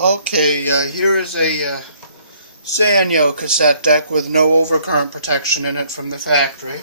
Okay, here is a Sanyo cassette deck with no overcurrent protection in it from the factory.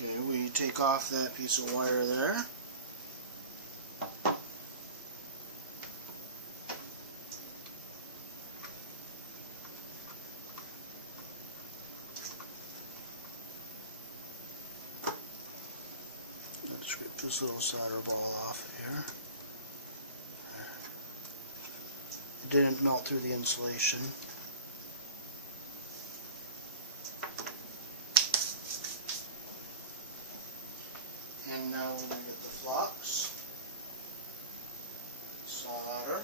Okay, we take off that piece of wire there. Let's rip this little solder ball off here. It didn't melt through the insulation. And now we're going to get the flux, solder,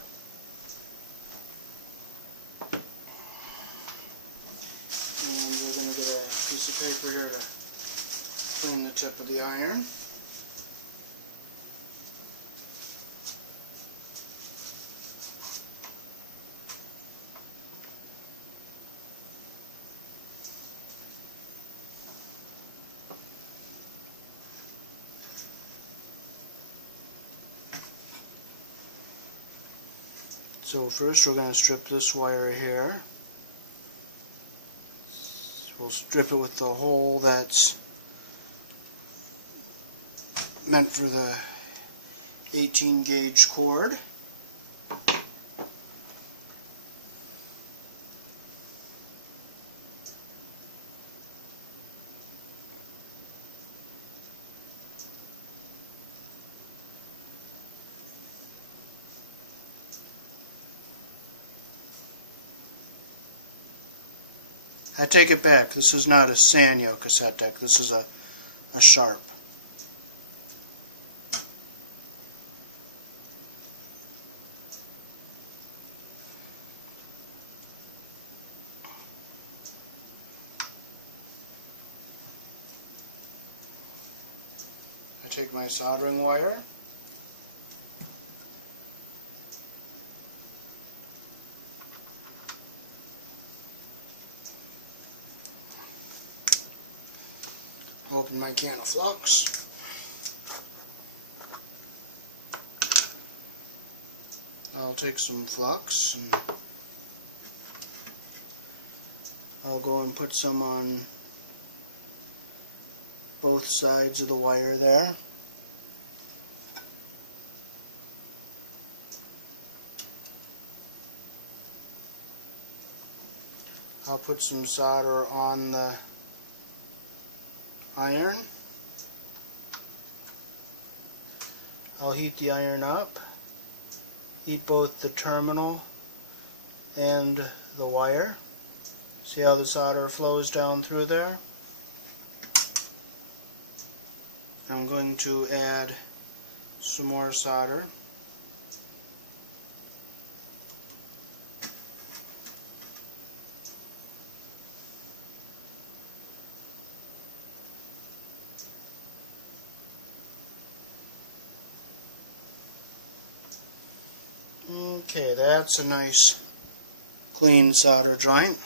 and we're going to get a piece of paper here to clean the tip of the iron. So first we're going to strip this wire here. We'll strip it with the hole that's meant for the 18 gauge cord. I take it back, this is not a Sanyo cassette deck, this is a Sharp. I take my soldering wire, open my can of flux, I'll take some flux and I'll go and put some on both sides of the wire there. I'll put some solder on the iron. I'll heat the iron up, heat both the terminal and the wire. See how the solder flows down through there? I'm going to add some more solder. Okay, that's a nice clean solder joint.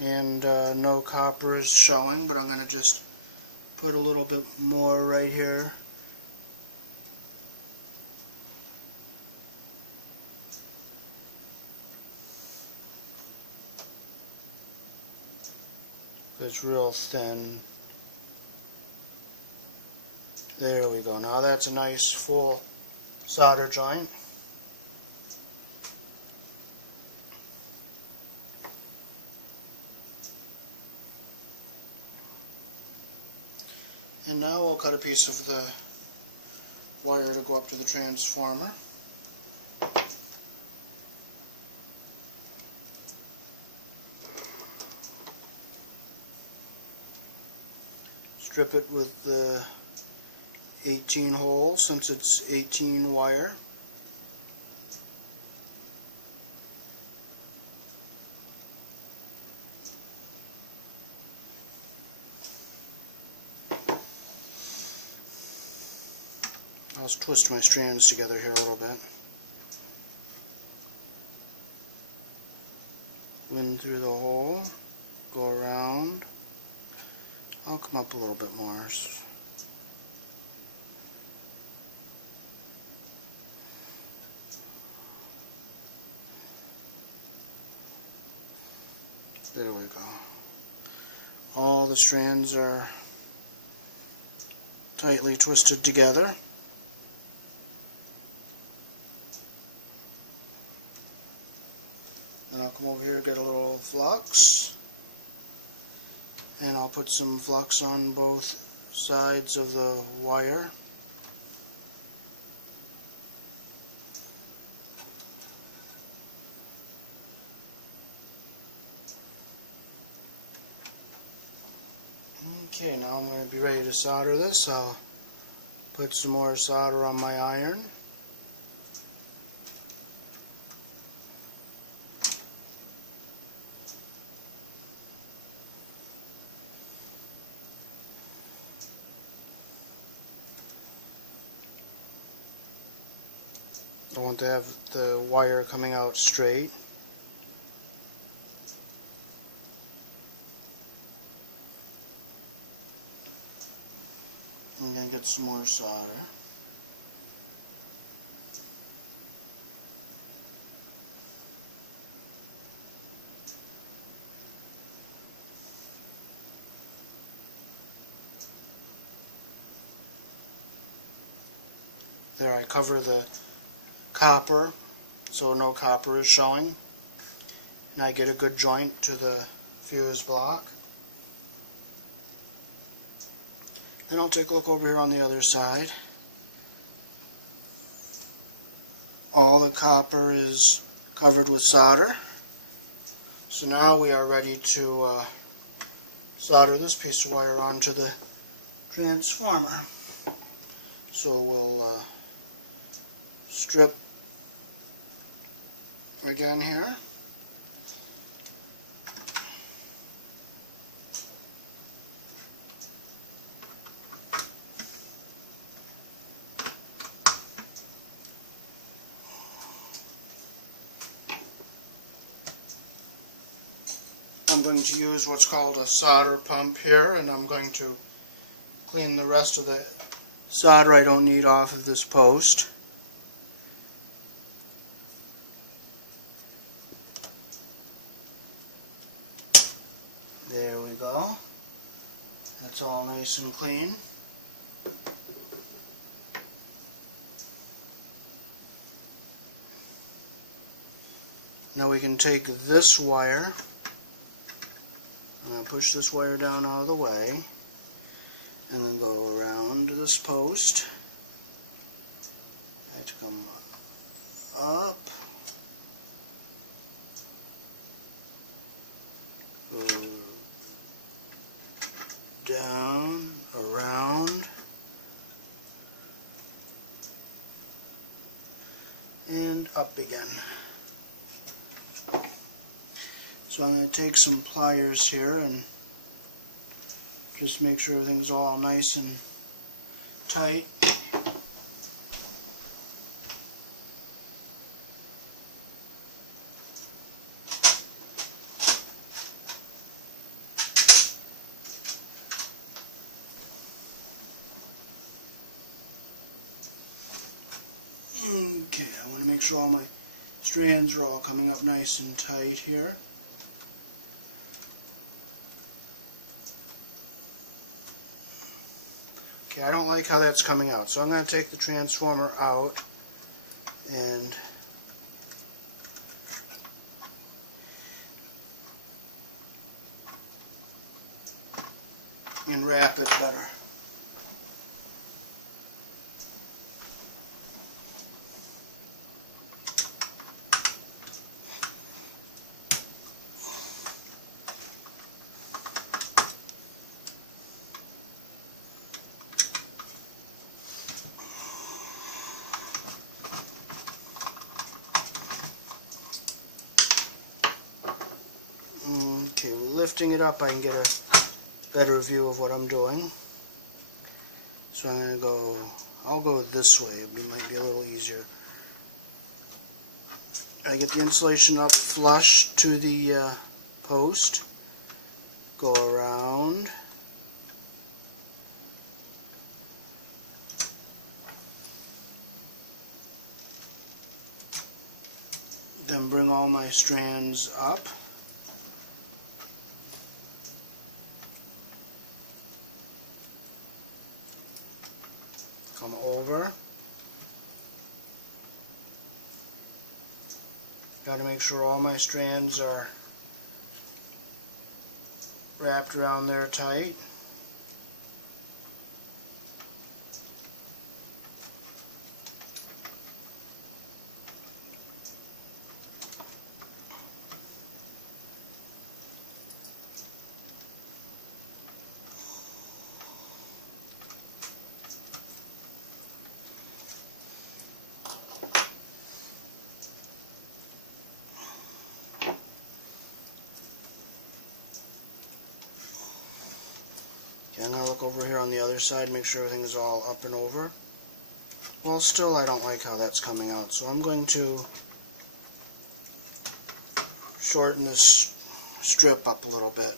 And no copper is showing, but I'm going to just put a little bit more right here. It's real thin. There we go. Now that's a nice full solder joint. And now we'll cut a piece of the wire to go up to the transformer. Strip it with the 18 holes since it's 18 wire. I'll just twist my strands together here a little bit. In through the hole, go around. I'll come up a little bit more. There we go. All the strands are tightly twisted together. Then I'll come over here and get a little flux. And I'll put some flux on both sides of the wire. Okay, now I'm going to be ready to solder this. I'll put some more solder on my iron. I want to have the wire coming out straight. I'm going to get some more solder. There, I cover the copper so no copper is showing, and I get a good joint to the fuse block. Then I'll take a look over here on the other side. All the copper is covered with solder. So now we are ready to solder this piece of wire onto the transformer. So we'll strip again here. I'm going to use what's called a solder pump here, and I'm going to clean the rest of the solder I don't need off of this post. There we go. That's all nice and clean. Now we can take this wire, I'm going to push this wire down out of the way, and then go around to this post. I have to come up. up again. So I'm going to take some pliers here and just make sure everything's all nice and tight. Okay, I want to make sure all my strands are all coming up nice and tight here. Okay, I don't like how that's coming out, so I'm going to take the transformer out and wrap it better. Okay, lifting it up I can get a better view of what I'm doing. So I'm going to I'll go this way, it might be a little easier. I get the insulation up flush to the post, go around, then bring all my strands up. Come over. Got to make sure all my strands are wrapped around there tight. I'm going to look over here on the other side, make sure everything is all up and over. Well, still I don't like how that's coming out, so I'm going to shorten this strip up a little bit.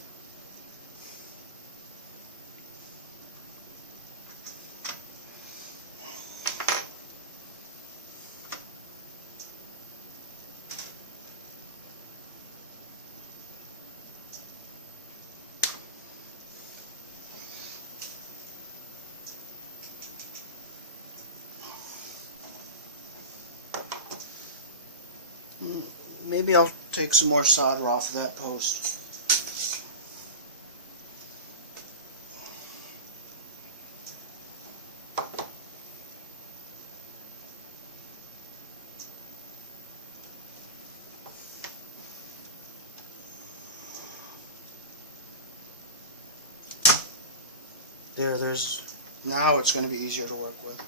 Maybe I'll take some more solder off of that post. Now it's going to be easier to work with.